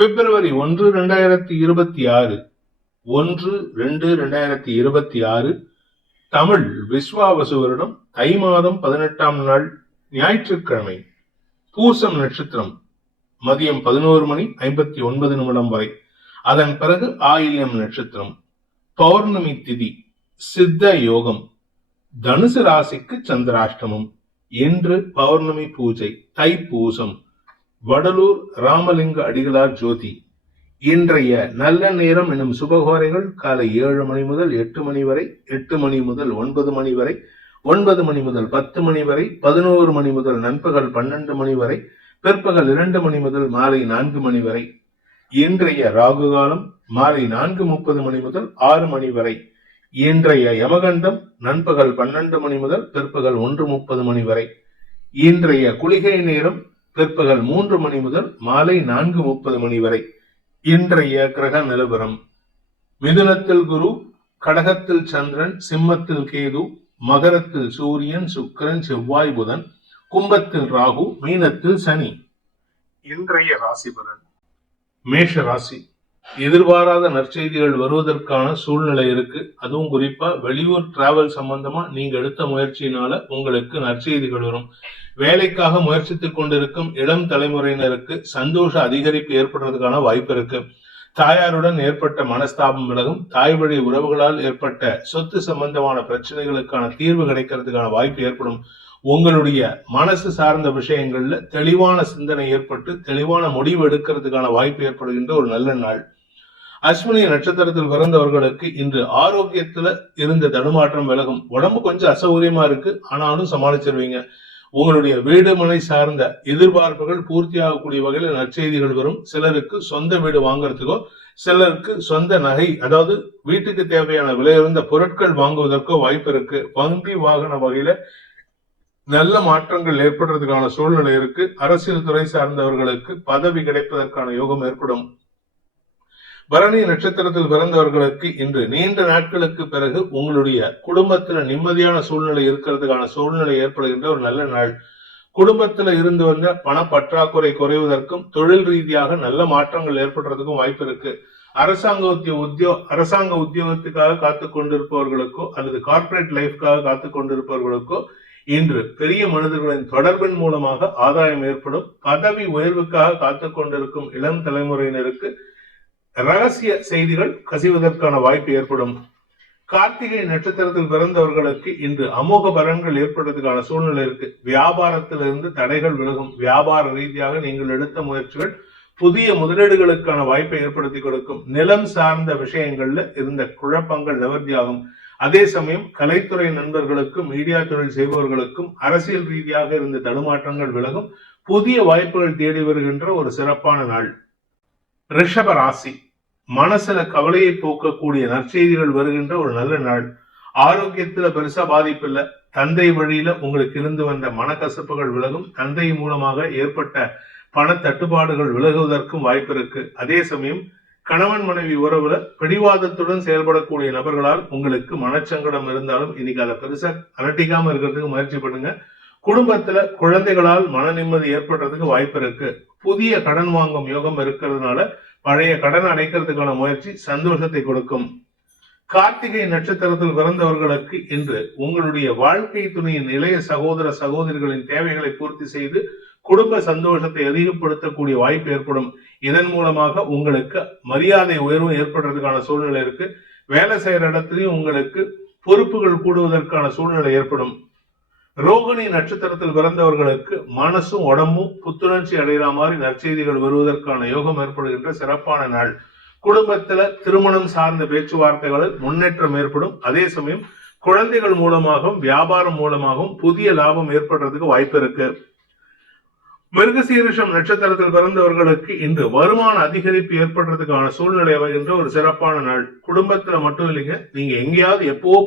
பிப்ரவரி 1, 2026 1-2-2026 தமிழ் விஸ்வாவசு வருடம் தை மாதம் 18ஆம் நாள் ஞாயிற்றுக்கிழமை. பூசம் நட்சத்திரம் மதியம் 11:59 வரை. அதன் பிறகு ஆயில்யம் நட்சத்திரம். பௌர்ணமி திதி சித்த யோகம். தனுசு ராசிக்கு சந்திராஷ்டமம். இன்று பௌர்ணமி பூஜை. தைப்பூசம். வடலூர் ராமலிங்க அடிகளார் ஜோதி. இன்றைய நல்ல நேரம் எனும் சுபகோரைகள் காலை 7 மணி முதல் 8 மணி வரை, 8 மணி முதல் 9 மணி வரை, 9 மணி முதல் 10 மணி வரை, 11 மணி முதல் நண்பகல் 12 மணி வரை, பிற்பகல் 2 மணி முதல் மாலை 4 மணி வரை. இன்றைய ராகு காலம் மாலை 4:30 மணி முதல் 6 மணி வரை. இன்றைய யமகண்டம் நண்பகல் 12 மணி முதல் பிற்பகல் 1:30 மணி வரை. இன்றைய குளிகை நேரம் பிற்பகல் 3 மணி முதல் மாலை 4:30 மணி வரை. இன்றைய கிரக நிலவரம்: மிதுனத்தில் குரு, கடகத்தில் சந்திரன், சிம்மத்தில் கேது, மகரத்தில் சூரியன், சுக்கிரன், செவ்வாய், புதன், கும்பத்தில் ராகு, மீனத்தில் சனி. இன்றைய ராசி பலன்: மேஷ ராசி. எதிர்பாராத நற்செய்திகள் வருவதற்கான சூழ்நிலை இருக்கு. அதுவும் குறிப்பா வெளியூர் டிராவல் சம்பந்தமா நீங்க எடுத்த முயற்சியினால உங்களுக்கு நற்செய்திகள் வரும். வேலைக்காக முயற்சித்துக் கொண்டிருக்கும் இளம் தலைமுறையினருக்கு சந்தோஷ அதிகரிப்பு ஏற்படுறதுக்கான வாய்ப்பு இருக்கு. தாயாருடன் ஏற்பட்ட மனஸ்தாபம் விலகும். தாய் வழி உறவுகளால் ஏற்பட்ட சொத்து சம்பந்தமான பிரச்சனைகளுக்கான தீர்வு கிடைக்கிறதுக்கான வாய்ப்பு ஏற்படும். உங்களுடைய மனசு சார்ந்த விஷயங்கள்ல தெளிவான சிந்தனை ஏற்பட்டு தெளிவான முடிவு எடுக்கிறதுக்கான வாய்ப்பு ஏற்படுகின்ற ஒரு நல்ல நாள். அஸ்வினி நட்சத்திரத்தில் பிறந்தவர்களுக்கு இன்று ஆரோக்கியத்துல இருந்த தடுமாற்றம் விலகும். உடம்பு கொஞ்சம் அசௌகரியமா இருக்கு, ஆனாலும் சமாளிச்சிருவீங்க. உங்களுடைய வீடு மனை சார்ந்த எதிர்பார்ப்புகள் பூர்த்தி ஆகக்கூடிய வகையில நற்செய்திகள் வரும். சிலருக்கு சொந்த வீடு வாங்குறதுக்கோ, சிலருக்கு சொந்த நகை, அதாவது வீட்டுக்கு தேவையான விலையுயர்ந்த பொருட்கள் வாங்குவதற்கோ வாய்ப்பு இருக்கு. வங்கி வாகன வகையில நல்ல மாற்றங்கள் ஏற்படுறதுக்கான சூழ்நிலை இருக்கு. அரசியல் துறை சார்ந்தவர்களுக்கு பதவி கிடைப்பதற்கான யோகம் ஏற்படும். பரணி நட்சத்திரத்தில் பிறந்தவர்களுக்கு இன்று நீண்ட நாட்களுக்கு பிறகு உங்களுடைய குடும்பத்துல நிம்மதியான சூழ்நிலை இருக்கிறதுக்கான சூழ்நிலை ஏற்படுகின்ற ஒரு நல்ல நாள். குடும்பத்துல இருந்து வந்த பண பற்றாக்குறை குறைவதற்கும் தொழில் ரீதியாக நல்ல மாற்றங்கள் ஏற்படுறதுக்கும் வாய்ப்பு இருக்கு. அரசாங்க உத்தியோகத்துக்காக காத்து கொண்டிருப்பவர்களுக்கோ அல்லது கார்பரேட் லைஃப்காக காத்து கொண்டிருப்பவர்களுக்கோ இன்று பெரிய மனிதர்களின் தொடர்பின் மூலமாக ஆதாயம் ஏற்படும். பதவி உயர்வுக்காக காத்து கொண்டிருக்கும் இளம் தலைமுறையினருக்கு ரகசிய செய்திகள் கசிவதற்கான வாய்ப்பு ஏற்படும். கார்த்திகை நட்சத்திரத்தில் பிறந்தவர்களுக்கு இன்று அமோக பலன்கள் ஏற்படுறதுக்கான சூழ்நிலை இருக்கு. வியாபாரத்திலிருந்து தடைகள் விலகும். வியாபார ரீதியாக நீங்கள் எடுத்த முயற்சிகள் புதிய முதலீடுகளுக்கான வாய்ப்பை ஏற்படுத்தி கொடுக்கும். நிலம் சார்ந்த விஷயங்கள்ல இருந்த குழப்பங்கள் நிவர்த்தியாகும். அதே சமயம் கலைத்துறை நண்பர்களுக்கும் மீடியா தொழில் செய்பவர்களுக்கும் அரசியல் ரீதியாக இருந்த தடுமாற்றங்கள் விலகும். புதிய வாய்ப்புகள் தேடி வருகின்ற ஒரு சிறப்பான நாள். ரிஷப ராசி. மனசுல கவலையை போக்கக்கூடிய நற்செய்திகள் வருகின்ற ஒரு நல்ல நாள். ஆரோக்கியத்துல பெருசா பாதிப்பு இல்ல. தந்தை வழியில உங்களுக்கு இருந்து வந்த மனக்கசப்புகள் விலகும். தந்தை மூலமாக ஏற்பட்ட பண தட்டுப்பாடுகள் விலகுவதற்கும் வாய்ப்பு இருக்கு. அதே சமயம் கணவன் மனைவி உறவுல பிடிவாதத்துடன் செயல்படக்கூடிய நபர்களால் உங்களுக்கு மனச்சங்கடம் இருந்தாலும் இன்னைக்கு அதை பெருசா அலட்டிக்காம இருக்கிறதுக்கு முயற்சி பண்ணுங்க. குடும்பத்துல குழந்தைகளால் மன நிம்மதி ஏற்படுறதுக்கு வாய்ப்பு இருக்கு. புதிய கடன் வாங்கும் யோகம் இருக்கிறதுனால பழைய கடன் அடைக்கிறதுக்கான முயற்சி சந்தோஷத்தை கொடுக்கும். கார்த்திகை நட்சத்திரத்தில் பிறந்தவர்களுக்கு இன்று உங்களுடைய வாழ்க்கை துணையின் இளைய சகோதர சகோதரிகளின் தேவைகளை பூர்த்தி செய்து குடும்ப சந்தோஷத்தை அதிகப்படுத்தக்கூடிய வாய்ப்பு ஏற்படும். இதன் மூலமாக உங்களுக்கு மரியாதை உயர்வு ஏற்படுறதுக்கான சூழ்நிலை இருக்கு. வேலை செய்யற இடத்துலயும் உங்களுக்கு பொறுப்புகள் கூடுவதற்கான சூழ்நிலை ஏற்படும். ரோகிணி நட்சத்திரத்தில் பிறந்தவர்களுக்கு மனசும் உடம்பும் புத்துணர்ச்சி அடைகிற மாதிரி நற்செய்திகள் வருவதற்கான யோகம் ஏற்படுகின்ற சிறப்பான நாள். குடும்பத்துல திருமணம் சார்ந்த பேச்சுவார்த்தைகளில் முன்னேற்றம் ஏற்படும். அதே சமயம் குழந்தைகள் மூலமாகவும் வியாபாரம் மூலமாகவும் புதிய லாபம் ஏற்படுறதுக்கு வாய்ப்பு இருக்கு. மிருகசீரிஷம் நட்சத்திரத்தில் பிறந்தவர்களுக்கு இன்று வருமான அதிகரிப்பு ஏற்படுறதுக்கான சூழ்நிலை அமைகின்ற ஒரு சிறப்பான நாள். குடும்பத்துல மட்டும் இல்லைங்க, நீங்க எங்கேயாவது எப்பவோ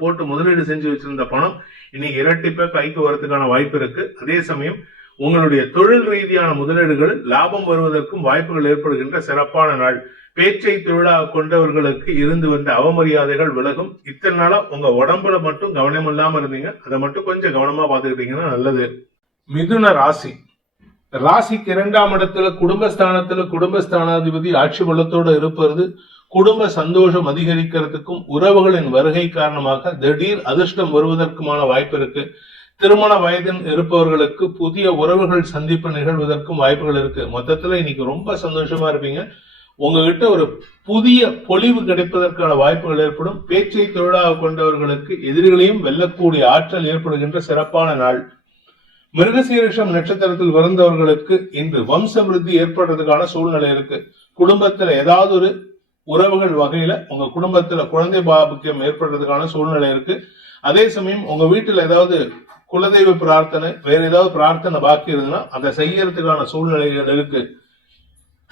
போட்டு முதலீடு செஞ்சு வச்சிருந்த பணம் இன்னைக்கு இரட்டிப்பா கைக்கு வரதுக்கான வாய்ப்பு இருக்கு. அதே சமயம் உங்களுடைய தொழில் ரீதியான முதலீடுகள் லாபம் வருவதற்கும் வாய்ப்புகள் ஏற்படுகின்ற சிறப்பான நாள். பேச்சை தொழிலாக கொண்டவர்களுக்கு இருந்து வந்த அவமரியாதைகள் விலகும். இத்தனை நாளா உங்க உடம்புல மட்டும் கவனம் இல்லாம இருந்தீங்க, அதை மட்டும் கொஞ்சம் கவனமா பாத்துக்கிட்டீங்கன்னா நல்லது. மிதுன ராசி. ராசிக்கு 2ஆம் இடத்துல குடும்பஸ்தானாதிபதி ஆட்சி பலத்தோடு இருப்பது குடும்ப சந்தோஷம் அதிகரிக்கிறதுக்கும் உறவுகளின் வருகை காரணமாக திடீர் அதிர்ஷ்டம் வருவதற்குமான வாய்ப்பு இருக்கு. திருமண வயதில் இருப்பவர்களுக்கு புதிய உறவுகள் சந்திப்பு நிகழ்வதற்கும் வாய்ப்புகள் இருக்கு. மொத்தத்துல இன்னைக்கு ரொம்ப சந்தோஷமா இருப்பீங்க. உங்ககிட்ட ஒரு புதிய பொலிவு கிடைப்பதற்கான வாய்ப்புகள் ஏற்படும். பேச்சை தொழிலாக கொண்டவர்களுக்கு எதிரிகளையும் வெல்லக்கூடிய ஆற்றல் ஏற்படுகின்ற சிறப்பான நாள். மிருகசீரிஷம் நட்சத்திரத்தில் பிறந்தவர்களுக்கு இன்று வம்ச விருத்தி ஏற்படுறதுக்கான சூழ்நிலை இருக்கு. குடும்பத்துல ஏதாவது ஒரு உறவுகள் வகையில உங்க குடும்பத்துல குழந்தை பாக்கியம் ஏற்படுறதுக்கான சூழ்நிலை இருக்கு. அதே சமயம் உங்க வீட்டுல ஏதாவது குலதெய்வ பிரார்த்தனை வேற ஏதாவது பிரார்த்தனை பாக்கி இருந்ததுன்னா அதை செய்யறதுக்கான சூழ்நிலைகள் இருக்கு.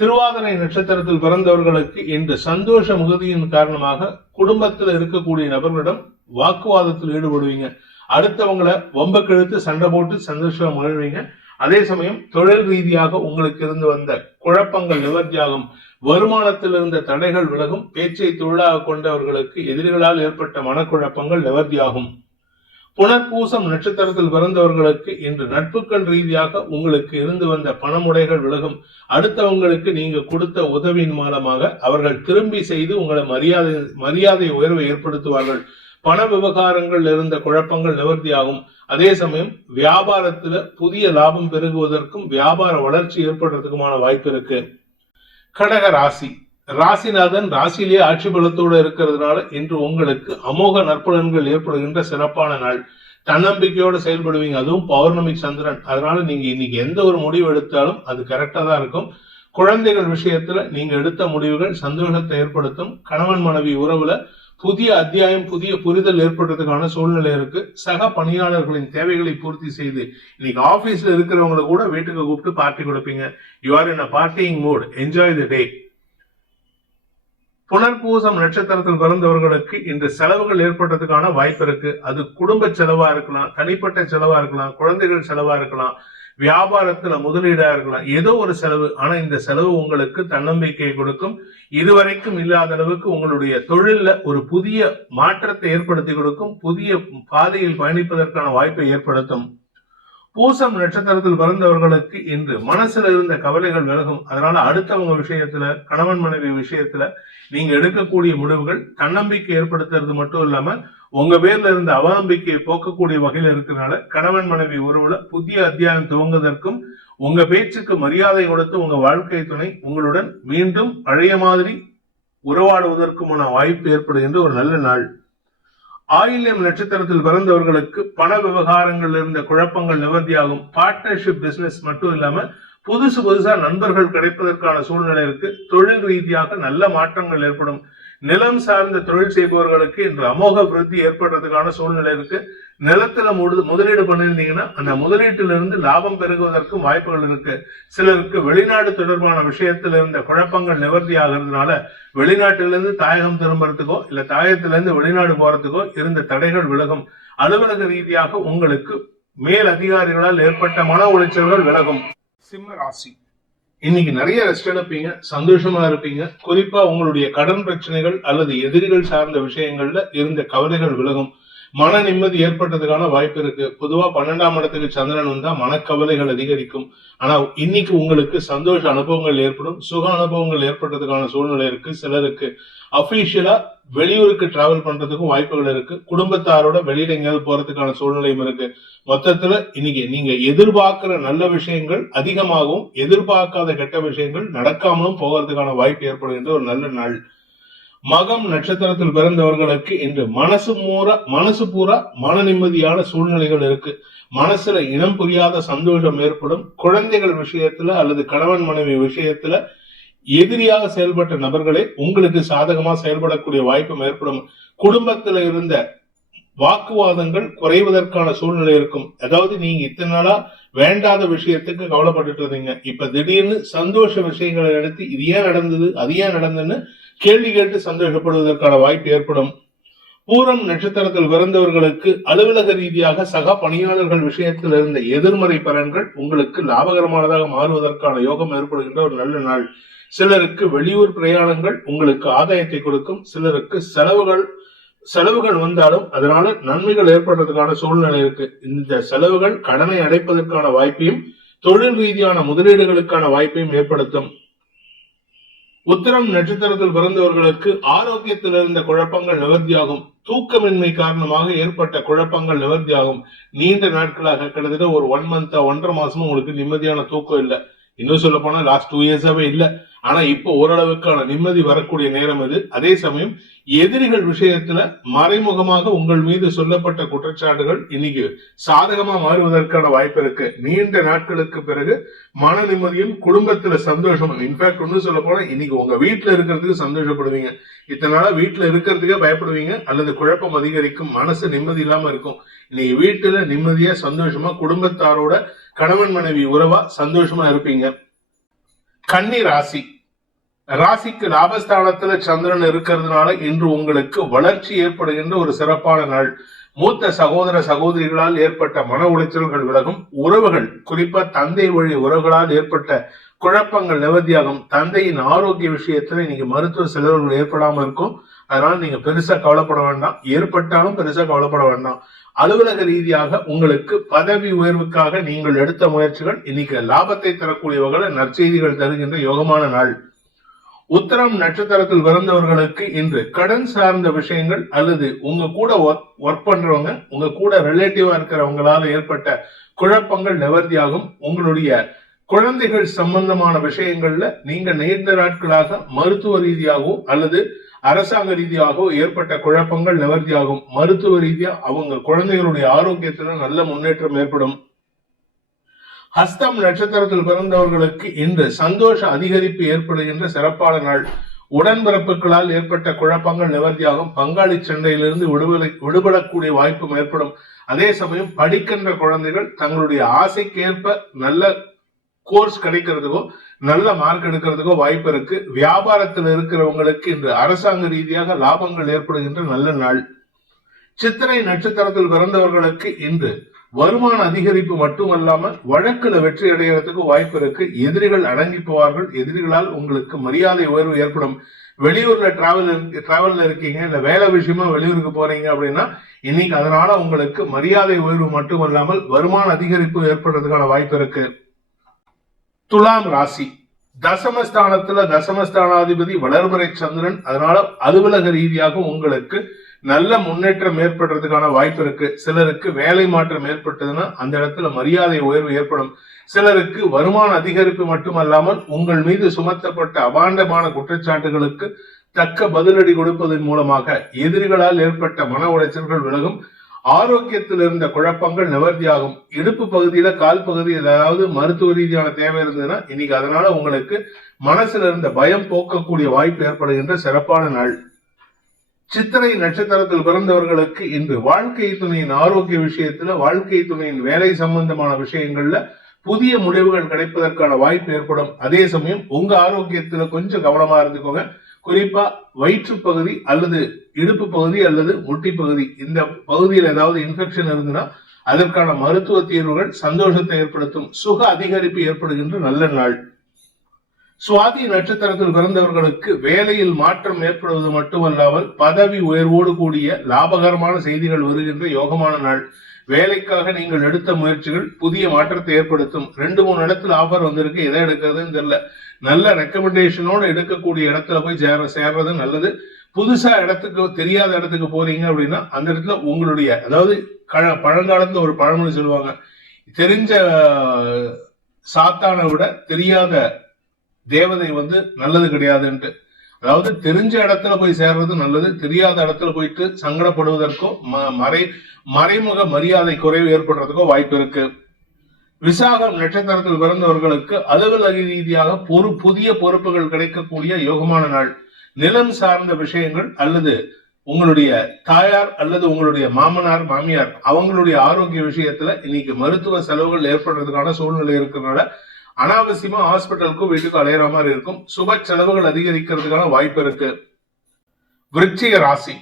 திருவாதிரை நட்சத்திரத்தில் பிறந்தவர்களுக்கு இன்று சந்தோஷ முகதியின் காரணமாக குடும்பத்தில் இருக்கக்கூடிய நபர்களிடம் வாக்குவாதத்தில் ஈடுபடுவீங்க. அடுத்தவங்களை வம்ப கெழுத்து சண்டை போட்டு சந்தோஷம் மகிழ்வீங்க. அதே சமயம் தொழில் ரீதியாக உங்களுக்கு இருந்து வந்த குழப்பங்கள் நிவர்த்தியாகும். வருமானத்தில் இருந்த தடைகள் விலகும். பேச்சை தொழிலாக கொண்டவர்களுக்கு எதிரிகளால் ஏற்பட்ட மனக்குழப்பங்கள் நிவர்த்தியாகும். புனர்பூசம் நட்சத்திரத்தில் பிறந்தவர்களுக்கு இன்று நட்புகள் ரீதியாக உங்களுக்கு இருந்து வந்த பணமுடைகள் விலகும். அடுத்தவங்களுக்கு நீங்க கொடுத்த உதவியின் மூலமாக அவர்கள் திரும்பி செய்து உங்களை மரியாதை உயர்வை ஏற்படுத்துவார்கள். பண விவகாரங்கள் இருந்த குழப்பங்கள் நிவர்த்தியாகும். அதே சமயம் வியாபாரத்துல புதிய லாபம் பெருகுவதற்கும் வியாபார வளர்ச்சி ஏற்படுறதுக்குமான வாய்ப்பு இருக்கு. கடக ராசி ராசிநாதன் ராசியிலேயே ஆட்சி பலத்தோடு இருக்கிறதுனால இன்று உங்களுக்கு அமோக நற்பலன்கள் ஏற்படுகின்ற சிறப்பான நாள். தன்னம்பிக்கையோடு செயல்படுவீங்க. அதுவும் பௌர்ணமி சந்திரன். அதனால நீங்க இன்னைக்கு எந்த ஒரு முடிவு எடுத்தாலும் அது கரெக்டா தான் இருக்கும். குழந்தைகள் விஷயத்துல நீங்க எடுத்த முடிவுகள் சந்தோஷத்தை ஏற்படுத்தும். கணவன் மனைவி உறவுல புதிய அத்தியாயம் புதிய புரிதல் ஏற்படுறதுக்கான சூழ்நிலை இருக்கு. சக பணியாளர்களின் தேவைகளை பூர்த்தி செய்து இன்னைக்கு ஆபீஸ்ல இருக்கிறவங்களை கூட வீட்டுக்கு கூப்பிட்டு பார்ட்டி கொடுப்பீங்க. You are in a partying mood. Enjoy the day. புனர்பூசம் நட்சத்திரத்தில் பிறந்தவர்களுக்கு இன்று செலவுகள் ஏற்படுறதுக்கான வாய்ப்பு இருக்கு. அது குடும்ப செலவா இருக்கலாம், தனிப்பட்ட செலவா இருக்கலாம், குழந்தைகள் செலவா இருக்கலாம், வியாபாரத்துல முதலீடா இருக்கலாம். ஏதோ ஒரு செலவு. ஆனா இந்த செலவு உங்களுக்கு தன்னம்பிக்கையை கொடுக்கும். இதுவரைக்கும் இல்லாத அளவுக்கு உங்களுடைய தொழில்ல ஒரு புதிய மாற்றத்தை ஏற்படுத்தி கொடுக்கும். புதிய பாதையில் பயணிப்பதற்கான வாய்ப்பை ஏற்படுத்தும். பூசம் நட்சத்திரத்தில் பிறந்தவர்களுக்கு இன்று மனசுல இருந்த கவலைகள் விலகும். அதனால அடுத்தவங்க விஷயத்துல கணவன் மனைவி விஷயத்துல நீங்க எடுக்கக்கூடிய முடிவுகள் தன்னம்பிக்கை ஏற்படுத்துறது மட்டும் இல்லாம உங்க பேர்ல இருந்த அவநம்பிக்கையை போக்கக்கூடிய வகையில் இருக்கிறதுனால கணவன் மனைவி உறவுல புதிய அத்தியாயம் துவங்குவதற்கும் உங்க பேச்சுக்கு மரியாதை கொடுத்து உங்க வாழ்க்கை துணை உங்களுடன் மீண்டும் பழைய மாதிரி உறவாடுவதற்குமான வாய்ப்பு ஏற்படுகின்ற ஒரு நல்ல நாள். ஆயில்யம் நட்சத்திரத்தில் பிறந்தவர்களுக்கு பண விவகாரங்கள் இருந்த குழப்பங்கள் நிவர்த்தியாகும். பார்ட்னர்ஷிப் பிசினஸ் மட்டும் இல்லாம புதுசா நண்பர்கள் கிடைப்பதற்கான சூழ்நிலை இருக்கு. தொழில் ரீதியாக நல்ல மாற்றங்கள் ஏற்படும். நிலம் சார்ந்த தொழில் செய்பவர்களுக்கு இன்று அமோக விருத்தி ஏற்படுறதுக்கான சூழ்நிலை இருக்கு. நிலத்துல முதலீடு பண்ணிருந்தீங்கன்னா அந்த முதலீட்டிலிருந்து லாபம் பெருகுவதற்கும் வாய்ப்புகள் இருக்கு. சிலருக்கு வெளிநாடு தொடர்பான விஷயத்துல இருந்த குழப்பங்கள் நிவர்த்தி ஆகிறதுனால வெளிநாட்டிலிருந்து தாயகம் திரும்புறதுக்கோ இல்ல தாயத்திலிருந்து வெளிநாடு போறதுக்கோ இருந்த தடைகள் விலகும். அலுவலக ரீதியாக உங்களுக்கு மேல் அதிகாரிகளால் ஏற்பட்ட மன உளைச்சல்கள் விலகும். சிம்ம ராசி இன்னைக்கு நிறைய ரெஸ்ட் எடுப்பீங்க, சந்தோஷமா இருப்பீங்க. குறிப்பா உங்களுடைய கடன் பிரச்சனைகள் அல்லது எதிரிகள் சார்ந்த விஷயங்கள்ல இருந்த கவலைகள் விலகும். மன நிம்மதி ஏற்பட்டதுக்கான வாய்ப்பு இருக்கு. பொதுவா 12ஆம் இடத்துக்கு சந்திரன் வந்தா மனக்கவலைகள் அதிகரிக்கும். ஆனா இன்னைக்கு உங்களுக்கு சந்தோஷ அனுபவங்கள் ஏற்படும். சுக அனுபவங்கள் ஏற்பட்டதுக்கான சூழ்நிலை இருக்கு. சிலருக்கு அபிஷியலா வெளியூருக்கு டிராவல் பண்றதுக்கும் வாய்ப்புகள் இருக்கு. குடும்பத்தாரோட வெளியில எங்கேயாவது போறதுக்கான சூழ்நிலையும் இருக்கு. மொத்தத்துல இன்னைக்கு நீங்க எதிர்பார்க்கிற நல்ல விஷயங்கள் அதிகமாகவும் எதிர்பார்க்காத கெட்ட விஷயங்கள் நடக்காமலும் போகிறதுக்கான வாய்ப்பு ஏற்படுகின்ற ஒரு நல்ல நாள். மகம் நட்சத்திரத்தில் பிறந்தவர்களுக்கு இன்று மனசு பூரா மன நிம்மதியான சூழ்நிலைகள் இருக்கு. மனசுல இனம் புரியாத சந்தோஷம் ஏற்படும். குழந்தைகள் விஷயத்துல அல்லது கணவன் மனைவி விஷயத்துல எதிரியாக செயல்பட்ட நபர்களே உங்களுக்கு சாதகமா செயல்படக்கூடிய வாய்ப்பும் ஏற்படும். குடும்பத்துல இருந்த வாக்குவாதங்கள் குறைவதற்கான சூழ்நிலை இருக்கும். அதாவது நீங்க இத்தனை நாளா வேண்டாத விஷயத்துக்கு கவலைப்பட்டு இருந்தீங்க. இப்ப திடீர்னு சந்தோஷ விஷயங்களை எடுத்து இது ஏன் நடந்தது அது ஏன் நடந்ததுன்னு கேள்வி கேட்டு சந்தோஷப்படுவதற்கான வாய்ப்பு ஏற்படும். பூரம் நட்சத்திரத்தில் பிறந்தவர்களுக்கு அலுவலக ரீதியாக சக பணியாளர்கள் விஷயத்தில் இருந்த எதிர்மறை பலன்கள் உங்களுக்கு லாபகரமானதாக மாறுவதற்கான யோகம் ஏற்படுகின்ற ஒரு நல்ல நாள். சிலருக்கு வெளியூர் பிரயாணங்கள் உங்களுக்கு ஆதாயத்தை கொடுக்கும். சிலருக்கு செலவுகள் வந்தாலும் அதனால நன்மைகள் ஏற்படுறதுக்கான சூழ்நிலை இருக்கு. இந்த செலவுகள் கடனை அடைப்பதற்கான வாய்ப்பையும் தொழில் ரீதியான முதலீடுகளுக்கான வாய்ப்பையும் ஏற்படுத்தும். உத்திரம் நட்சத்திரத்தில் பிறந்தவர்களுக்கு ஆரோக்கியத்தில் இருந்த குழப்பங்கள் நிவர்த்தியாகும். தூக்கமின்மை காரணமாக ஏற்பட்ட குழப்பங்கள் நிவர்த்தியாகும். நீண்ட நாட்களாக கிட்டத்தட்ட ஒரு 1 month 1.5 மாசமும் உங்களுக்கு நிம்மதியான தூக்கம் இல்ல. இன்னும் சொல்ல போனா லாஸ்ட் 2 yearsவே இல்ல. ஆனா இப்போ ஓரளவுக்கான நிம்மதி வரக்கூடிய நேரம் இது. அதே சமயம் எதிரிகள் விஷயத்துல மறைமுகமாக உங்கள் மீது சொல்லப்பட்ட குற்றச்சாட்டுகள் இன்னைக்கு சாதகமா மாறுவதற்கான வாய்ப்பு இருக்கு. நீண்ட நாட்களுக்கு பிறகு மன நிம்மதியும் குடும்பத்துல சந்தோஷமும், இன்ஃபேக்ட் ஒண்ணு சொல்ல போனா இன்னைக்கு உங்க வீட்டுல இருக்கிறதுக்கு சந்தோஷப்படுவீங்க. இத்தனை நாளா வீட்டுல இருக்கிறதுக்கே பயப்படுவீங்க அல்லது குழப்பம் அதிகரிக்கும், மனசு நிம்மதி இல்லாம இருக்கும். இன்னைக்கு வீட்டுல நிம்மதியா சந்தோஷமா குடும்பத்தாரோட கணவன் மனைவி உறவா சந்தோஷமா இருப்பீங்க. கன்னி ராசிக்கு லாபஸ்தானத்துல சந்திரன் இருக்கிறதுனால இன்று உங்களுக்கு வளர்ச்சி ஏற்படுகின்ற ஒரு சிறப்பான நாள். மூத்த சகோதர சகோதரிகளால் ஏற்பட்ட மன உளைச்சல்கள் விலகும். உறவுகள், குறிப்பா தந்தை வழி உறவுகளால் ஏற்பட்ட குழப்பங்கள் நிவர்த்தியாகும். தந்தையின் ஆரோக்கிய விஷயத்துல இன்னைக்கு மருத்துவ செலவுகள் ஏற்படாம இருக்கும். அதனால நீங்க பெருசா கவலைப்பட வேண்டாம். ஏற்பட்டாலும் பெருசா கவலைப்பட வேண்டாம். அலுவலக ரீதியாக உங்களுக்கு பதவி உயர்வுக்காக நீங்கள் எடுத்த முயற்சிகள் இன்னைக்கு லாபத்தை தரக்கூடிய வகையில் நற்செய்திகள் தருகின்ற யோகமான நாள். உத்திரம் நட்சத்திரத்தில் பிறந்தவர்களுக்கு இன்று கடன் சார்ந்த விஷயங்கள் அல்லது உங்க கூட ஒர்க் பண்றவங்க, உங்க கூட ரிலேட்டிவா இருக்கிறவங்களால ஏற்பட்ட குழப்பங்கள் நிவர்த்தியாகும். உங்களுடைய குழந்தைகள் சம்பந்தமான விஷயங்கள்ல நீங்க நீண்ட நாட்களாக மருத்துவ ரீதியாகவோ அல்லது அரசாங்க ரீதியாகவோ ஏற்பட்ட குழப்பங்கள் நிவர்த்தியாகும். மருத்துவ ரீதியா அவங்க குழந்தைகளுடைய ஆரோக்கியத்துல நல்ல முன்னேற்றம் ஏற்படும். ஹஸ்தம் நட்சத்திரத்தில் பிறந்தவர்களுக்கு இன்று சந்தோஷ அதிகரிப்பு ஏற்படுகின்ற சிறப்பான நாள். உடன்பிறப்புகளால் ஏற்பட்ட குழப்பங்கள் நிவர்த்தியாகும். பங்காளி சண்டையிலிருந்து விடுபடக்கூடிய வாய்ப்பும் ஏற்படும். அதே சமயம் படிக்கின்ற குழந்தைகள் தங்களுடைய ஆசைக்கேற்ப நல்ல கோர்ஸ் கிடைக்கிறதுக்கோ நல்ல மார்க் எடுக்கிறதுக்கோ வாய்ப்பு இருக்கு. வியாபாரத்தில் இருக்கிறவங்களுக்கு இன்று அரசாங்க ரீதியாக லாபங்கள் ஏற்படுகின்ற நல்ல நாள். சித்திரை நட்சத்திரத்தில் பிறந்தவர்களுக்கு இன்று வருமான அதிகரிப்பு மட்டுமல்லாம வழக்குல வெற்றி அடைகிறதுக்கு வாய்ப்பு இருக்கு. எதிரிகள் அடங்கி போவார்கள். எதிரிகளால் உங்களுக்கு மரியாதை உயர்வு ஏற்படும். வெளியூர்ல டிராவல்ல இருக்கீங்க, இல்ல வேலை விஷயமா வெளியூருக்கு போறீங்க அப்படின்னா இன்னைக்கு அதனால உங்களுக்கு மரியாதை உயர்வு மட்டுமல்லாமல் வருமான அதிகரிப்பு ஏற்படுறதுக்கான வாய்ப்பு இருக்கு. துலாம் ராசி தசமஸ்தானாதிபதி வளர்பிறை சந்திரன். அதனால அலுவலக ரீதியாக உங்களுக்கு நல்ல முன்னேற்றம் ஏற்படுறதுக்கான வாய்ப்பு இருக்கு. சிலருக்கு வேலை மாற்றம் ஏற்பட்டதுன்னா அந்த இடத்துல மரியாதை உயர்வு ஏற்படும். சிலருக்கு வருமான அதிகரிப்பு மட்டுமல்லாமல் உங்கள் மீது சுமத்தப்பட்ட அபாண்டமான குற்றச்சாட்டுகளுக்கு தக்க பதிலடி கொடுப்பதன் மூலமாக எதிரிகளால் ஏற்பட்ட மன உளைச்சல்கள் விலகும். ஆரோக்கியத்தில் இருந்த குழப்பங்கள் நிவர்த்தியாகும். இடுப்பு பகுதியில கால் பகுதி ஏதாவது மருத்துவ ரீதியான தேவை இருந்ததுன்னா இன்னைக்கு அதனால உங்களுக்கு மனசுல இருந்த பயம் போக்கக்கூடிய வாய்ப்பு ஏற்படுகின்ற சிறப்பான நாள். சித்திரை நட்சத்திரத்தில் பிறந்தவர்களுக்கு இன்று வாழ்க்கை துணையின் ஆரோக்கிய விஷயத்துல, வாழ்க்கை துணையின் வேலை சம்பந்தமான விஷயங்கள்ல புதிய முடிவுகள் கிடைப்பதற்கான வாய்ப்பு ஏற்படும். அதே சமயம் உங்க ஆரோக்கியத்துல கொஞ்சம் கவனமா இருந்துக்கோங்க. குறிப்பா வயிற்று பகுதி அல்லது இடுப்பு பகுதி அல்லது முட்டி பகுதி, இந்த பகுதியில் ஏதாவது இன்ஃபெக்ஷன் இருந்ததுன்னா அதற்கான மருத்துவ தீர்வுகள் சந்தோஷத்தை ஏற்படுத்தும். சுக அதிகரிப்பு ஏற்படுகின்ற நல்ல நாள். சுவாதி நட்சத்திரத்தில் பிறந்தவர்களுக்கு வேலையில் மாற்றம் ஏற்படுவது மட்டுமல்லாமல் பதவி உயர்வோடு கூடிய லாபகரமான செய்திகள் வருகின்ற யோகமான நாள். வேலைக்காக நீங்கள் எடுத்த முயற்சிகள் புதிய மாற்றத்தை ஏற்படுத்தும். 2-3 இடத்துல ஆஃபர் வந்திருக்கு, எதை எடுக்கிறதுன்னு தெரியல. நல்ல ரெக்கமெண்டேஷனோட எடுக்கக்கூடிய இடத்துல போய் சேர்றது நல்லது. புதுசா இடத்துக்கு தெரியாத இடத்துக்கு போறீங்க அப்படின்னா அந்த இடத்துல உங்களுடைய, அதாவது பழங்காலத்துல ஒரு பழமொழி சொல்லுவாங்க, தெரிஞ்ச சாத்தானை விட தெரியாத தேவதை நல்லது கிடையாதுன்ட்டு. அதாவது தெரிஞ்ச இடத்துல போய் சேர்றது நல்லது. தெரியாத இடத்துல போயிட்டு சங்கடப்படுவதற்கோ மறைமுக மரியாதை குறைவு ஏற்படுறதுக்கோ வாய்ப்பு இருக்கு. விசாகம் நட்சத்திரத்தில் பிறந்தவர்களுக்கு அலுவலக ரீதியாக புதிய பொறுப்புகள் கிடைக்கக்கூடிய யோகமான நாள். நிலம் சார்ந்த விஷயங்கள் அல்லது உங்களுடைய தாயார் அல்லது உங்களுடைய மாமனார் மாமியார் அவங்களுடைய ஆரோக்கிய விஷயத்துல இன்னைக்கு மருத்துவ செலவுகள் ஏற்படுறதுக்கான சூழ்நிலை இருக்கிறதுனால அனாவசியமா ஹாஸ்பிட்டலுக்கும் வீட்டுக்கும் அலையிற மாதிரி இருக்கும். சுப செலவுகள் அதிகரிக்கிறதுக்கான வாய்ப்பு இருக்கு. விருச்சிக ராசி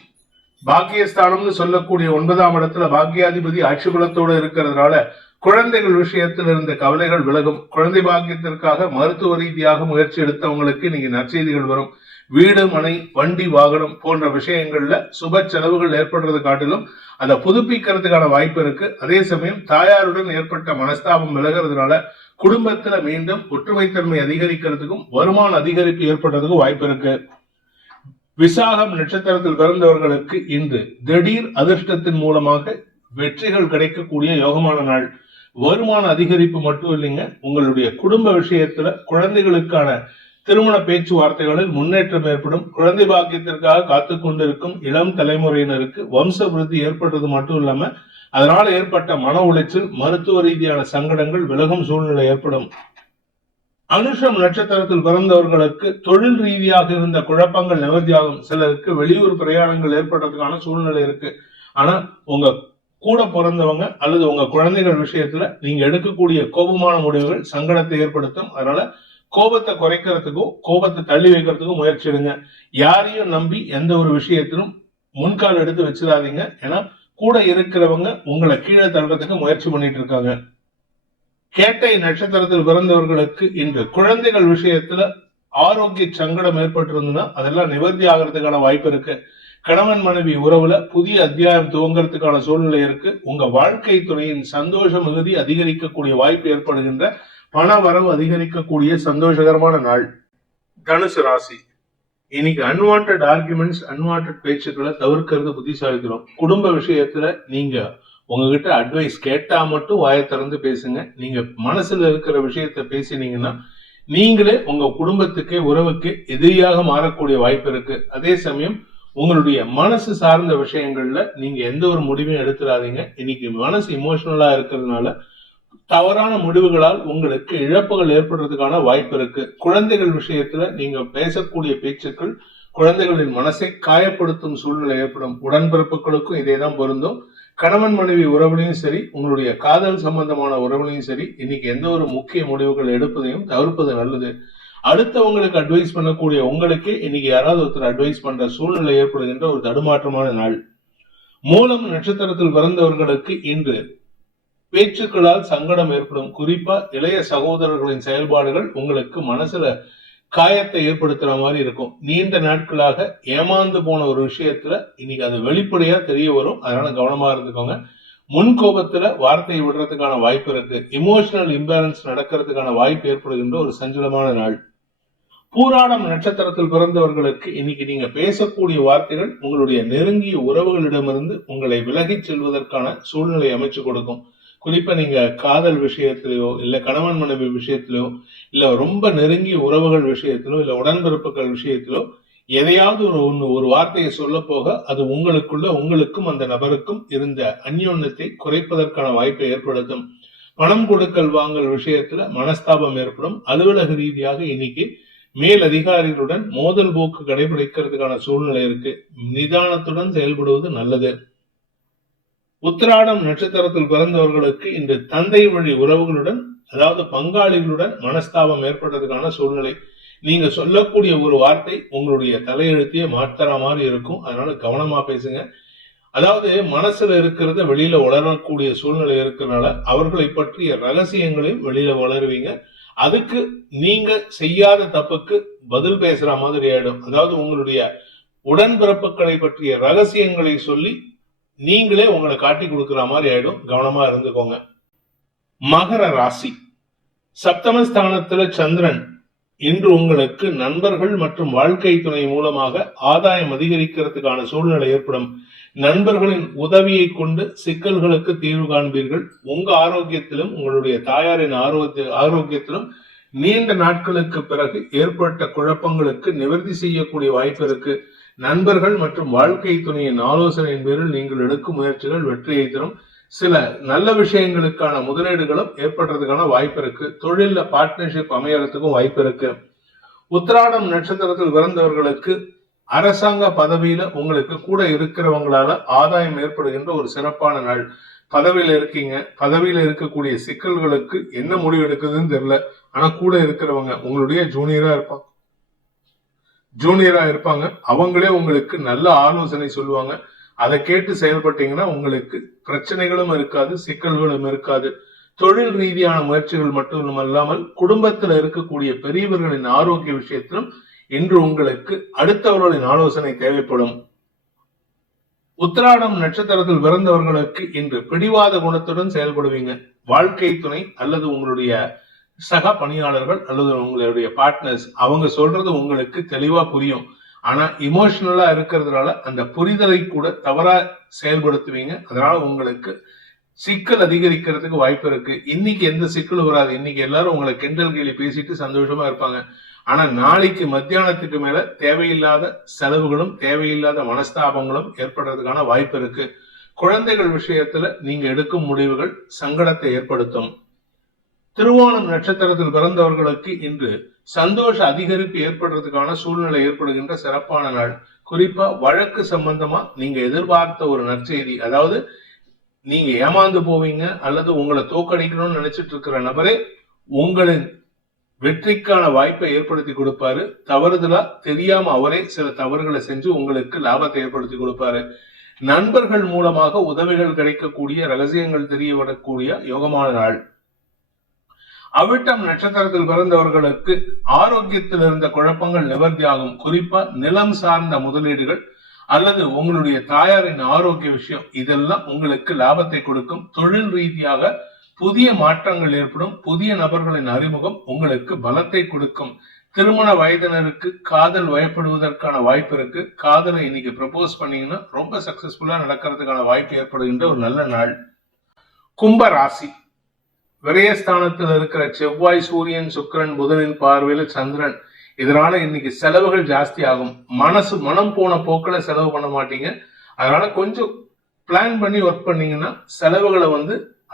பாக்கியஸ்தானம்னு சொல்லக்கூடிய 9ஆம் இடத்துல பாக்கியாதிபதி ஆட்சி பலத்தோடு இருக்கிறதுனால குழந்தைகள் விஷயத்தில் இருந்த கவலைகள் விலகும். குழந்தை பாக்கியத்திற்காக மருத்துவ ரீதியாக முயற்சி எடுத்தவங்களுக்கு இன்னைக்கு நற்செய்திகள் வரும். வீடு, மனை, வண்டி, வாகனம் போன்ற விஷயங்கள்ல சுப செலவுகள் ஏற்படுறது காட்டிலும் அதை புதுப்பிக்கிறதுக்கான வாய்ப்பு இருக்கு. அதே சமயம் தாயாருடன் ஏற்பட்ட மனஸ்தாபம் விலகிறதுனால குடும்பத்துல மீண்டும் ஒற்றுமைத்தன்மை அதிகரிக்கிறதுக்கும் வருமான அதிகரிப்பு ஏற்படுறதுக்கும் வாய்ப்பு இருக்கு. விசாகம் நட்சத்திரத்தில் பிறந்தவர்களுக்கு இன்று திடீர் அதிர்ஷ்டத்தின் மூலமாக வெற்றிகள் கிடைக்கக்கூடிய யோகமான நாள். வருமான அதிகரிப்பு மட்டும் இல்லைங்க, உங்களுடைய குடும்ப விஷயத்துல குழந்தைகளுக்கான திருமண பேச்சுவார்த்தைகளில் முன்னேற்றம் ஏற்படும். குழந்தை பாக்கியத்திற்காக காத்து கொண்டிருக்கும் இளம் தலைமுறையினருக்கு வம்ச விருத்தி ஏற்படுறது மட்டும் இல்லாம அதனால ஏற்பட்ட மன உளைச்சல், மருத்துவ ரீதியான சங்கடங்கள் விலகும் சூழ்நிலை ஏற்படும். அனுஷம் நட்சத்திரத்தில் பிறந்தவர்களுக்கு தொழில் ரீதியாக இருந்த குழப்பங்கள் நிவர்த்தியாகும். சிலருக்கு வெளியூர் பிரயாணங்கள் ஏற்படுறதுக்கான சூழ்நிலை இருக்கு. ஆனா உங்க கூட பிறந்தவங்க அல்லது உங்க குழந்தைகள் விஷயத்துல நீங்க எடுக்கக்கூடிய கோபமான முடிவுகள் சங்கடத்தை ஏற்படுத்தும். அதனால கோபத்தை குறைக்கிறதுக்கும் கோபத்தை தள்ளி வைக்கிறதுக்கும் முயற்சி எடுங்க. யாரையும் நம்பி எந்த ஒரு விஷயத்திலும் முன்கால் எடுத்து வச்சிடாதீங்க. ஏன்னா கூட இருக்கிறவங்க உங்களை கீழே தள்ளுறதுக்கு முயற்சி பண்ணிட்டு இருக்காங்க. கேட்டை நட்சத்திரத்தில் பிறந்தவர்களுக்கு இன்று குழந்தைகள் விஷயத்துல ஆரோக்கிய சங்கடம் ஏற்பட்டிருந்ததுன்னா அதெல்லாம் நிவர்த்தி ஆகிறதுக்கான வாய்ப்பு இருக்கு. கணவன் மனைவி உறவுல புதிய அத்தியாயம் துவங்கறதுக்கான சூழ்நிலை இருக்கு. உங்க வாழ்க்கை துணையின் சந்தோஷ மிகுதி அதிகரிக்கக்கூடிய வாய்ப்பு ஏற்படுகின்ற பண வரவு அதிகரிக்கக்கூடிய சந்தோஷகரமான நாள். தனுசு ராசி, இன்னைக்கு அன்வான்ட் ஆர்குமெண்ட்ஸ், அன்வான்ட் பேச்சுக்களை தவிர்க்கிறது புத்திசாலிக்கிறோம். குடும்ப விஷயத்துல நீங்க உங்ககிட்ட அட்வைஸ் கேட்டா மட்டும் வாயை திறந்து பேசுங்க. நீங்க மனசுல இருக்கிற விஷயத்த பேசினீங்கன்னா நீங்களே உங்க குடும்பத்துக்கு உறவுக்கு எதிரியாக மாறக்கூடிய வாய்ப்பு இருக்கு. அதே சமயம் உங்களுடைய மனசு சார்ந்த விஷயங்கள்ல நீங்க எந்த ஒரு முடிவையும் எடுத்துடாதீங்க. இன்னைக்கு மனசு இமோஷனலா இருக்கிறதுனால தவறான முடிவுகளால் உங்களுக்கு இழப்புகள் ஏற்படுறதுக்கான வாய்ப்பு இருக்கு. குழந்தைகள் விஷயத்துல நீங்க பேசக்கூடிய பேச்சுக்கள் குழந்தைகளின் மனசை காயப்படுத்தும் சூழ்நிலை ஏற்படும். உடன்பிறப்புகளுக்கும் இதேதான் பொருந்தும். கணவன் மனைவி உறவுலையும் சரி, உங்களுடைய காதல் சம்பந்தமான உறவுலையும் சரி, இன்னைக்கு எந்த ஒரு முக்கிய முடிவுகள் எடுப்பதையும் தவிர்ப்பது நல்லது. அடுத்தவங்களுக்கு அட்வைஸ் பண்ணக்கூடிய உங்களுக்கே இன்னைக்கு யாராவது ஒருத்தர் அட்வைஸ் பண்ற சூழ்நிலை ஏற்படுகின்ற ஒரு தடுமாற்றமான நாள். மூலம் நட்சத்திரத்தில் பிறந்தவர்களுக்கு இன்று பேச்சுக்களால் சங்கடம் ஏற்படும். குறிப்பா இளைய சகோதரர்களின் செயல்பாடுகள் உங்களுக்கு மனசுல காயத்தை ஏற்படுத்துற மாதிரி இருக்கும். நீண்ட நாட்களாக ஏமாந்து போன ஒரு விஷயத்துல இன்னைக்கு அது வெளிப்படையா தெரிய வரும். அதனால கவனமா இருந்துக்கோங்க. முன் கோபத்துல வார்த்தையை விடுறதுக்கான வாய்ப்பு இருக்கு. இமோஷனல் இம்பேலன்ஸ் நடக்கிறதுக்கான வாய்ப்பு ஏற்படுகின்ற ஒரு சஞ்சலமான நாள். பூராடம் நட்சத்திரத்தில் பிறந்தவர்களுக்கு இன்னைக்கு நீங்க பேசக்கூடிய வார்த்தைகள் உங்களுடைய நெருங்கிய உறவுகளிடமிருந்து உங்களை விலகிச் செல்வதற்கான சூழ்நிலை அமைச்சு கொடுக்கும். குறிப்பா நீங்க காதல் விஷயத்திலயோ இல்ல கணவன் மனைவி விஷயத்திலோ இல்ல ரொம்ப நெருங்கிய உறவுகள் விஷயத்திலோ இல்ல உடன்பிறப்புகள் விஷயத்திலோ எதையாவது ஒரு வார்த்தையை சொல்ல போக அது உங்களுக்கும் அந்த நபருக்கும் இருந்த அந்யோன்யத்தை குறைப்பதற்கான வாய்ப்பை ஏற்படுத்தும். பணம் கொடுக்கல் வாங்கல் விஷயத்துல மனஸ்தாபம் ஏற்படும். அலுவலக ரீதியாக இன்னைக்கு மேல் அதிகாரிகளுடன் மோதல் போக்கு கடைபிடிக்கிறதுக்கான சூழ்நிலை இருக்கு. நிதானத்துடன் செயல்படுவது நல்லது. உத்திராடம் நட்சத்திரத்தில் பிறந்தவர்களுக்கு இந்த தந்தை வழி உறவுகளுடன் அதாவது பங்காளிகளுடன் மனஸ்தாபம் ஏற்படுறதுக்கான சூழ்நிலை. நீங்க சொல்லக்கூடிய ஒரு வார்த்தை உங்களுடைய தலையெழுத்தையே மாற்றுற மாதிரி இருக்கும். அதனால கவனமா பேசுங்க. அதாவது மனசுல இருக்கிறத வெளியில வளரக்கூடிய சூழ்நிலை இருக்கிறதுனால அவர்களை பற்றிய ரகசியங்களையும் வெளியில வளருவீங்க. அதுக்கு நீங்க செய்யாத தப்புக்கு பதில் பேசுற மாதிரி ஆயிடும். அதாவது உங்களுடைய உடன்பிறப்புகளை பற்றிய ரகசியங்களை சொல்லி நீங்களே உங்களை காட்டி கொடுக்கிற மாதிரி ஆயிடும். கவனமா இருந்துக்கோங்க. மகர ராசி, சப்தமஸ்தானத்துல சந்திரன் இன்று உங்களுக்கு நண்பர்கள் மற்றும் வாழ்க்கை துணை மூலமாக ஆதாயம் அதிகரிக்கிறதுக்கான சூழ்நிலை ஏற்படும். நண்பர்களின் உதவியை கொண்டு சிக்கல்களுக்கு தீர்வு காண்பீர்கள். உங்க ஆரோக்கியத்திலும் உங்களுடைய தாயாரின் ஆரோக்கியத்திலும் நீண்ட நாட்களுக்கு பிறகு ஏற்பட்ட குழப்பங்களுக்கு நிவர்த்தி செய்யக்கூடிய வாய்ப்பு இருக்கு. நண்பர்கள் மற்றும் வாழ்க்கை துணையின் ஆலோசனையின் பேரில் நீங்கள் எடுக்கும் முயற்சிகள் வெற்றியை தரும். சில நல்ல விஷயங்களுக்கான முதலீடுகளும் ஏற்படுறதுக்கான வாய்ப்பு இருக்கு. தொழில பார்ட்னர்ஷிப் அமையறதுக்கும் வாய்ப்பு இருக்கு. உத்திராடம் நட்சத்திரத்தில் பிறந்தவர்களுக்கு அரசாங்க பதவியில உங்களுக்கு கூட இருக்கிறவங்களால ஆதாயம் ஏற்படுகின்ற ஒரு சிறப்பான நாள். பதவியில இருக்கீங்க, பதவியில இருக்கக்கூடிய சிக்கல்களுக்கு என்ன முடிவு எடுக்குதுன்னு தெரியல. ஆனா கூட இருக்கிறவங்க உங்களுடைய ஜூனியரா இருப்பாங்க. அவங்களே உங்களுக்கு நல்ல ஆலோசனை சொல்லுவாங்க. அதை கேட்டு செயல்பட்டீங்கன்னா உங்களுக்கு பிரச்சனைகளும் இருக்காது, சிக்கல்களும் இருக்காது. தொழில் ரீதியான முயற்சிகள் மட்டும் இல்லாமல் குடும்பத்தில் இருக்கக்கூடிய பெரியவர்களின் ஆரோக்கிய விஷயத்திலும் இன்று உங்களுக்கு அடுத்தவர்களின் ஆலோசனை தேவைப்படும். உத்திராடம் நட்சத்திரத்தில் பிறந்தவர்களுக்கு இன்று பிடிவாத குணத்துடன் செயல்படுவீங்க. வாழ்க்கை துணை அல்லது உங்களுடைய சக பணியாளர்கள் அல்லது உங்களுடைய பார்ட்னர்ஸ் அவங்க சொல்றது உங்களுக்கு தெளிவா புரியும். ஆனா இமோஷனலா இருக்கிறதுனால அந்த புரிதலை கூட தவறா செயல்படுத்துவீங்க. அதனால உங்களுக்கு சிக்கல் அதிகரிக்கிறதுக்கு வாய்ப்பு இருக்கு. இன்னைக்கு எந்த சிக்கலும் வராது. இன்னைக்கு எல்லாரும் உங்களை கிண்டல் கேலி பேசிட்டு சந்தோஷமா இருப்பாங்க. ஆனா நாளைக்கு மத்தியானத்துக்கு மேல தேவையில்லாத செலவுகளும் தேவையில்லாத மனஸ்தாபங்களும் ஏற்படுறதுக்கான வாய்ப்பு இருக்கு. குழந்தைகள் விஷயத்துல நீங்க எடுக்கும் முடிவுகள் சங்கடத்தை ஏற்படுத்தும். திருவோணம் நட்சத்திரத்தில் பிறந்தவர்களுக்கு இன்று சந்தோஷ அதிகரிப்பு ஏற்படுறதுக்கான சூழ்நிலை ஏற்படுகின்ற சிறப்பான நாள். குறிப்பா வழக்கு சம்பந்தமா நீங்க எதிர்பார்த்த ஒரு நற்செய்தி, அதாவது நீங்க ஏமாந்து போவீங்க அல்லது உங்களை தோக்கடிக்கணும்னு நினைச்சிட்டு இருக்கிற நபரே உங்களின் வெற்றிக்கான வாய்ப்பை ஏற்படுத்தி கொடுப்பாரு. தவறுதலா தெரியாம அவரே சில தவறுகளை செஞ்சு உங்களுக்கு லாபத்தை ஏற்படுத்தி கொடுப்பாரு. நண்பர்கள் மூலமாக உதவிகள் கிடைக்கக்கூடிய, ரகசியங்கள் தெரிய வரக்கூடிய யோகமான நாள். அவிட்டம் நட்சத்திரத்தில் பிறந்தவர்களுக்கு ஆரோக்கியத்தில் இருந்த குழப்பங்கள் நிவர்த்தியாகும். குறிப்பா நிலம் சார்ந்த முதலீடுகள் அல்லது உங்களுடைய தாயாரின் ஆரோக்கிய விஷயம் இதெல்லாம் உங்களுக்கு லாபத்தை கொடுக்கும். தொழில் ரீதியாக புதிய மாற்றங்கள் ஏற்படும். புதிய நபர்களின் அறிமுகம் உங்களுக்கு பலத்தை கொடுக்கும். திருமண வயதினருக்கு காதல் வயப்படுவதற்கான வாய்ப்பு இருக்கு. காதலை இன்னைக்கு ப்ரப்போஸ் பண்ணீங்கன்னா ரொம்ப சக்சஸ்ஃபுல்லா நடக்கிறதுக்கான வாய்ப்பு ஏற்படுகின்ற ஒரு நல்ல நாள். கும்ப ராசி. விரயஸ்தானத்தில் இருக்கிற செவ்வாய், சூரியன், சுக்கிரன், புதனின் பார்வையில சந்திரன். இதனால இன்னைக்கு செலவுகள் ஜாஸ்தி ஆகும். மனம் போன போக்குல செலவு பண்ண மாட்டீங்க. அதனால கொஞ்சம் பிளான் பண்ணி ஒர்க் பண்ணீங்கன்னா, செலவுகளை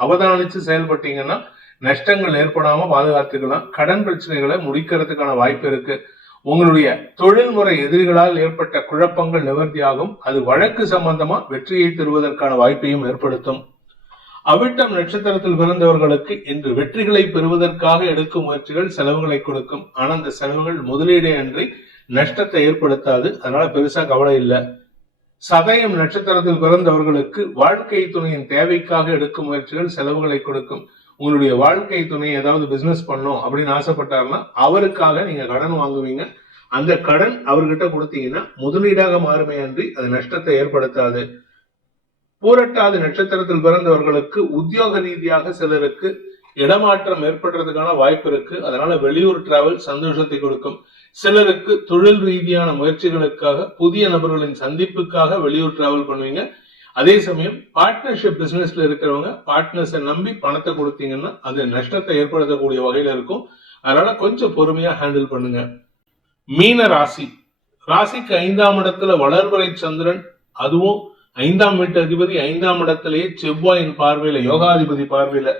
அவதானிச்சு செயல்பட்டீங்கன்னா நஷ்டங்கள் ஏற்படாம பாதுகாத்துக்கலாம். கடன் பிரச்சனைகளை முடிக்கிறதுக்கான வாய்ப்பு இருக்கு. உங்களுடைய தொழில்முறை எதிரிகளால் ஏற்பட்ட குழப்பங்கள் நிவர்த்தியாகும். அது வழக்கு சம்பந்தமா வெற்றியை தருவதற்கான வாய்ப்பையும் ஏற்படுத்தும். அவிட்டம் நட்சத்திரத்தில் பிறந்தவர்களுக்கு இன்று வெற்றிகளை பெறுவதற்காக எடுக்கும் முயற்சிகள் செலவுகளை கொடுக்கும். ஆனா அந்த செலவுகள் முதலீடே அன்றி நஷ்டத்தை ஏற்படுத்தாது. அதனால பெருசா கவலை இல்லை. சதயம் நட்சத்திரத்தில் பிறந்தவர்களுக்கு வாழ்க்கை துணையின் தேவைக்காக எடுக்கும் முயற்சிகள் செலவுகளை கொடுக்கும். உங்களுடைய வாழ்க்கை துணை ஏதாவது பிசினஸ் பண்ணும் அப்படின்னு ஆசைப்பட்டாருன்னா அவருக்காக நீங்க கடன் வாங்குவீங்க. அந்த கடன் அவர்கிட்ட கொடுத்தீங்கன்னா முதலீடாக மாறுமே அன்றி அது நஷ்டத்தை ஏற்படுத்தாது. பூரட்டாதி நட்சத்திரத்தில் பிறந்தவர்களுக்கு உத்தியோக ரீதியாக சிலருக்கு இடமாற்றம் ஏற்படுறதுக்கான வாய்ப்பு இருக்கு. அதனால வெளியூர் டிராவல் சந்தோஷத்தை கொடுக்கும். சிலருக்கு தொழில் ரீதியான முயற்சிகளுக்காக புதிய நபர்களின் சந்திப்புக்காக வெளியூர் டிராவல் பண்ணுவீங்க. அதே சமயம் பார்ட்னர்ஷிப் பிசினஸ்ல இருக்கிறவங்க பார்ட்னர்ஸை நம்பி பணத்தை கொடுத்தீங்கன்னா அது நஷ்டத்தை ஏற்படுத்தக்கூடிய வகையில இருக்கும். அதனால கொஞ்சம் பொறுமையா ஹேண்டில் பண்ணுங்க. மீன ராசி. ராசிக்கு 5ஆம் இடத்துல வளர்வரை சந்திரன், அதுவும் 5ஆம் வீட்டு அதிபதி 5ஆம் இடத்திலேயே செவ்வாயின் பார்வையில, யோகாதிபதி பார்வையில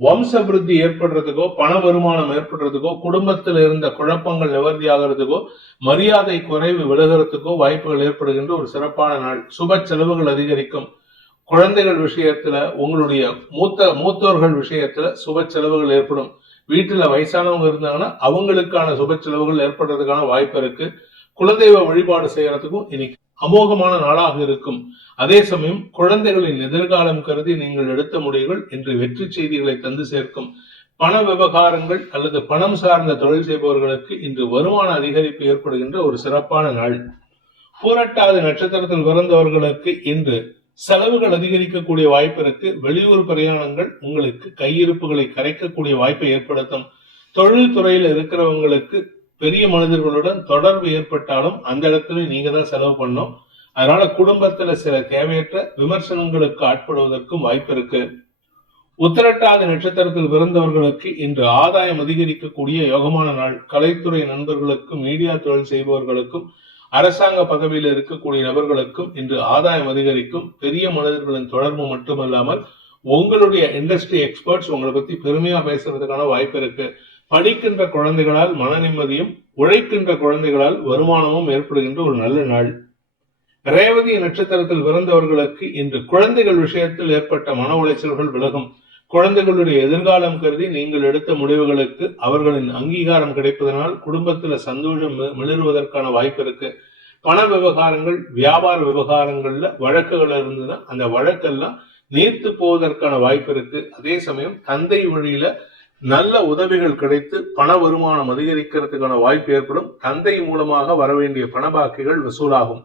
வம்ச விருத்தி ஏற்படுறதுக்கோ, பண வருமானம் ஏற்படுறதுக்கோ, குடும்பத்தில் இருந்த குழப்பங்கள் நிவர்த்தி ஆகிறதுக்கோ, மரியாதை குறைவு விலகிறதுக்கோ வாய்ப்புகள் ஏற்படுகின்ற ஒரு சிறப்பான நாள். சுப செலவுகள் அதிகரிக்கும். குழந்தைகள் விஷயத்துல, உங்களுடைய மூத்தோர்கள் விஷயத்துல சுப செலவுகள் ஏற்படும். வீட்டுல வயசானவங்க இருந்தாங்கன்னா அவங்களுக்கான சுப செலவுகள் ஏற்படுறதுக்கான வாய்ப்பு இருக்கு. குலதெய்வ வழிபாடு செய்யறதுக்கும் இன்னைக்கு அமோகமான நாளாக இருக்கும். அதே சமயம் குழந்தைகளின் எதிர்காலம் கருதி நீங்கள் எடுத்த முடிவுகள் இன்று வெற்றி செய்திகளை தந்து சேர்க்கும். பண விவகாரங்கள் அல்லது பணம் சார்ந்த தொழில் செய்பவர்களுக்கு இன்று வருமான அதிகரிப்பு ஏற்படுகின்ற ஒரு சிறப்பான நாள். பூரட்டாதி நட்சத்திரத்தில் பிறந்தவர்களுக்கு இன்று செலவுகள் அதிகரிக்கக்கூடிய வாய்ப்பு இருக்கு. வெளியூர் பிரயாணங்கள் உங்களுக்கு கையிருப்புகளை கரைக்கக்கூடிய வாய்ப்பை ஏற்படுத்தும். தொழில் துறையில் இருக்கிறவங்களுக்கு பெரிய மனிதர்களுடன் தொடர்பு ஏற்பட்டாலும் அந்த இடத்துல நீங்க தான் செலவு பண்ணும். அதனால குடும்பத்துல சில தேவையற்ற விமர்சனங்களுக்கு ஆட்படுவதற்கும் வாய்ப்பு இருக்கு. உத்திரட்டாதி நட்சத்திரத்தில் பிறந்தவர்களுக்கு இன்று ஆதாயம் அதிகரிக்கக்கூடிய யோகமான நாள். கலைத்துறை நண்பர்களுக்கும், மீடியா தொழில் செய்பவர்களுக்கும், அரசாங்க பதவியில் இருக்கக்கூடிய நபர்களுக்கும் இன்று ஆதாயம் அதிகரிக்கும். பெரிய மனிதர்களின் தொடர்பு மட்டுமல்லாமல் உங்களுடைய இண்டஸ்ட்ரி எக்ஸ்பர்ட்ஸ் உங்களை பத்தி பெருமையா பேசுறதுக்கான வாய்ப்பு இருக்கு. படிக்கின்ற குழந்தைகளால் மன நிம்மதியும், உழைக்கின்ற குழந்தைகளால் வருமானமும் ஏற்படுகின்ற ஒரு நல்ல நாள். ரேவதி நட்சத்திரத்தில் பிறந்தவர்களுக்கு இன்று குழந்தைகள் விஷயத்தில் ஏற்பட்ட மன உளைச்சல்கள் விலகும். குழந்தைகளுடைய எதிர்காலம் கருதி நீங்கள் எடுத்த முடிவுகளுக்கு அவர்களின் அங்கீகாரம் கிடைப்பதனால் குடும்பத்துல சந்தோஷம் மிளறுவதற்கான வாய்ப்பு இருக்கு. பண விவகாரங்கள், வியாபார விவகாரங்கள்ல வழக்குகள் இருந்ததுன்னா அந்த வழக்கெல்லாம் நீர்த்து போவதற்கான வாய்ப்பு இருக்கு. அதே சமயம் தந்தை வழியில நல்ல உதவிகள் கிடைத்து பண வருமானம் அதிகரிக்கிறதுக்கான வாய்ப்பு ஏற்படும். தந்தை மூலமாக வரவேண்டிய பண பாக்கிகள் வசூலாகும்.